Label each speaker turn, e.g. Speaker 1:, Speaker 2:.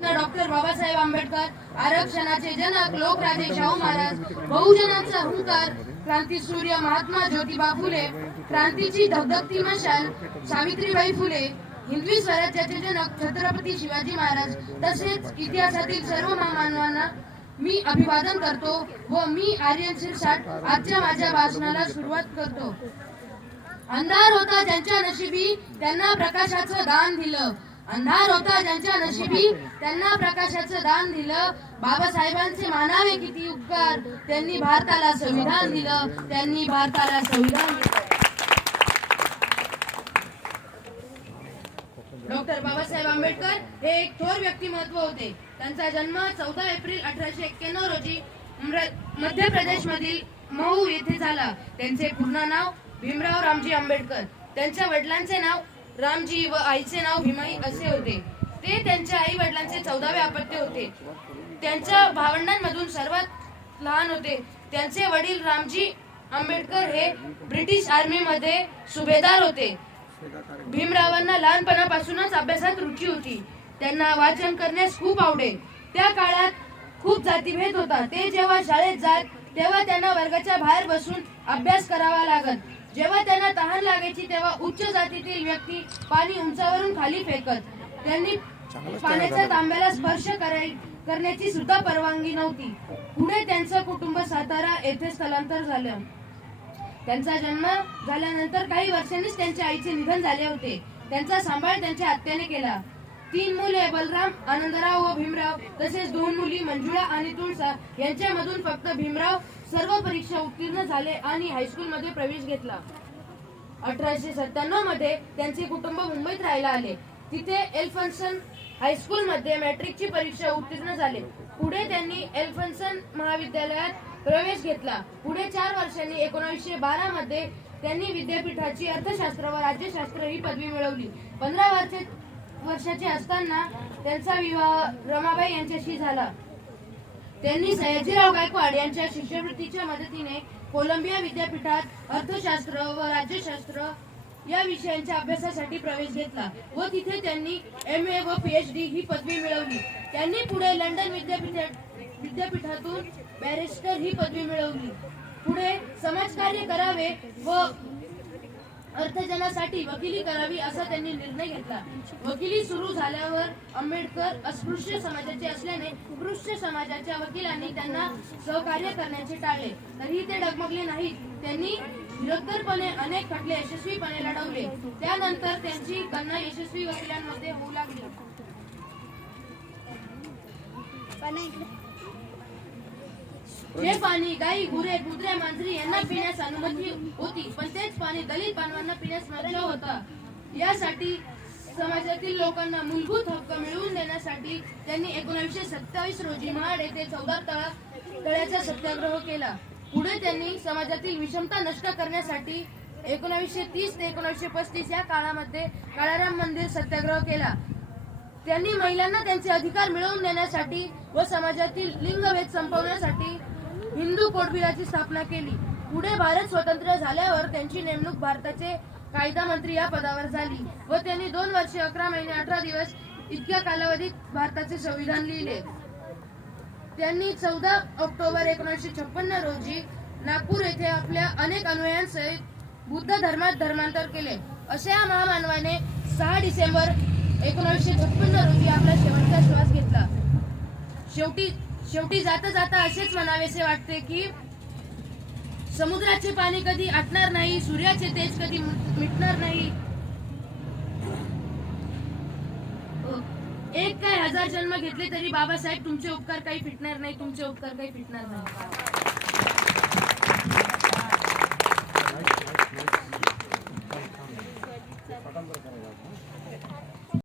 Speaker 1: Doctor Babasaheb Ambedkar आरक्षणाचे जनक लोकराजे शाहू महाराज बहुजनांचा हुंकार क्रांती सूर्य महात्मा ज्योतिबा फुले क्रांतीची धगधगती मशाल सावित्रीबाई फुले हिंदवी स्वराज्याचे जनक छत्रपती शिवाजी महाराज तसेच इतिहासातील सर्व महामानवांना मी अभिवादन करतो व मी आर्यन शिरसाट आजच्या माझ्या भाषणाला सुरुवात करतो. अंधार होता ज्यांच्या नशिबी त्यांना प्रकाशाचं दान दिलं. अंधार होता ज्यांच्या नशिबी त्यांना प्रकाशाचं दान दिलं. बाबासाहेबांचे मानावे किती उपकार. त्यांनी भारताला संविधान दिलं. त्यांनी भारताला संविधान दिलं. डॉक्टर बाबासाहेब आंबेडकर हे एक थोर व्यक्तिमत्व होते. त्यांचा जन्म चौदा एप्रिल अठराशे एक्क्याण्णव रोजी मध्य प्रदेश मधील मऊ येथे झाला. त्यांचे पूर्ण नाव भीमराव रामजी आंबेडकर. त्यांच्या वडिलांचे नाव रामजी व आईचे नाव भीमाई असे होते. ते त्यांच्या आई वडिलांचे चौदावे अपत्य होते. त्यांच्या भावंडांमधून सर्वात लहान होते. त्यांचे वडील रामजी आंबेडकर हे ब्रिटिश आर्मीमध्ये सुभेदार होते. भीमरावांना लहानपणापासूनच अभ्यासात रुची होती. त्यांना वाचन करण्यास खूप आवडे. त्या काळात खूप जातीभेद होता. ते जेव्हा शाळेत जात तेव्हा त्यांना वर्गाच्या बाहेर बसून अभ्यास करावा लागत. जेव्हा त्यांना तहान लागायची तेव्हा उच्च जातीतील व्यक्ती पाणी उंचावरून खाली फेकत. त्यांनी पाण्याच्या तांब्याला स्पर्श कराय करण्याची सुद्धा परवानगी नव्हती. पुढे त्यांचं कुटुंब सातारा येथे स्थलांतर झालं. त्यांचा जन्म झाल्यानंतर काही वर्षांनीच त्यांच्या आईचे निधन झाले होते. त्यांचा सांभाळ त्यांच्या आत्याने केला. तीन मुले बलराम आनंदराव व भीमराव तसेच दोन मुली मंजुळा आणि तुळसा यांच्यामधून फक्त भीमराव सर्व परीक्षा उत्तीर्ण झाले आणि हायस्कूल मध्ये प्रवेश घेतला. अठराशे सत्त्याण्णवमध्ये त्यांचे कुटुंब मुंबईत राहायला आले. तिथे एल्फन्सन हायस्कूल मध्ये मॅट्रिकची परीक्षा उत्तीर्ण झाले. पुढे त्यांनी एल्फन्सन महाविद्यालयात प्रवेश घेतला. पुढे चार वर्षांनी एकोणीसशे बारा मध्ये त्यांनी विद्यापीठाची अर्थशास्त्र व राज्यशास्त्र ही पदवी मिळवली. पंधरा वर्षे वर्षाचे असताना त्यांचा विवाह रमाबाई यांच्याशी झाला. त्यांनी सयाजीराव गायकवाड यांच्या शिष्यवृत्तीच्या मदतीने कोलंबिया विद्यापीठात अर्थशास्त्र व राज्यशास्त्र या विषयांच्या अभ्यासासाठी प्रवेश घेतला व तिथे त्यांनी एम ए व पीएचडी ही पदवी मिळवली. त्यांनी पुढे लंडन विद्यापीठ विद्यापीठातून बॅरिस्टर ही पदवी मिळवली. पुढे समाजकार्य करावे व अर्थजनासाठी वकिली करावी असा त्यांनी निर्णय घेतला. वकिली सुरू झाल्यावर आंबेडकर अस्पृश्य समाजाचे असल्याने स्पृश्य समाजाच्या वकिलांनी त्यांना सहकार्य करण्याचे टाळले. तरीही ते डगमगले नाहीत. त्यांनी निरंतरपणे अनेक खटले यशस्वीपणे लढवले. त्यानंतर त्यांची गणना यशस्वी वकिलांमध्ये होऊ लागली. हे पाणी गाई गुरे कुत्रे मांजरी यांना पिण्यास अनुमती होती पण तेच पाणी दलित बांधवांना पिण्यास मनाई होता. यासाठी समाजातील लोकांना मूलभूत हक्क मिळवून देण्यासाठी त्यांनी एकोणीसशे सत्तावीस रोजी महाड येथे चौदा तळा तळ्याचा सत्याग्रह केला. पुढे त्यांनी समाजातील विषमता नष्ट करण्यासाठी एकोणीसशे तीस ते एकोणीसशे पस्तीस या काळामध्ये काळाराम मंदिर सत्याग्रह केला. त्यांनी महिलांना त्यांचे अधिकार मिळवून देण्यासाठी व समाजातील लिंगभेद संपवण्यासाठी हिंदू कोडबिलाची स्थापना केली. पुढे भारत स्वतंत्र झाल्यावर त्यांची नेमणूक भारताचे कायदा मंत्री या पदावर झाली व त्यांनी दोन वर्षे अकरा महिने अठरा दिवस इतक्या कालावधीत भारताचे संविधान लिहिले. त्यांनी चौदा ऑक्टोबर एकोणीसशे छप्पन्न रोजी नागपूर येथे आपल्या अनेक अनुयायांसहित बुद्ध धर्मात धर्मांतर केले. अशा महामानवाने सहा डिसेंबर एकोणीसशे छप्पन्न रोजी आपला शेवटचा श्वास घेतला. शेवटी शेवटी जाता जाता असेच म्हणावेसे वाटते की समुद्राचे पाणी कधी आटणार नाही सूर्याचे तेज कधी मिटणार नाही. एक काय हजार जन्म घेतले तरी बाबासाहेब तुमचे उपकार काही फिटणार नाही तुमचे उपकार काही फिटणार नाही.